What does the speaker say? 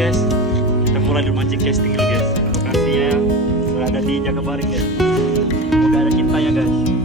guys, kita mulai mancing casting dulu guys. Lokasinya berada di Jakabaring guys. Semoga ada cintanya guys.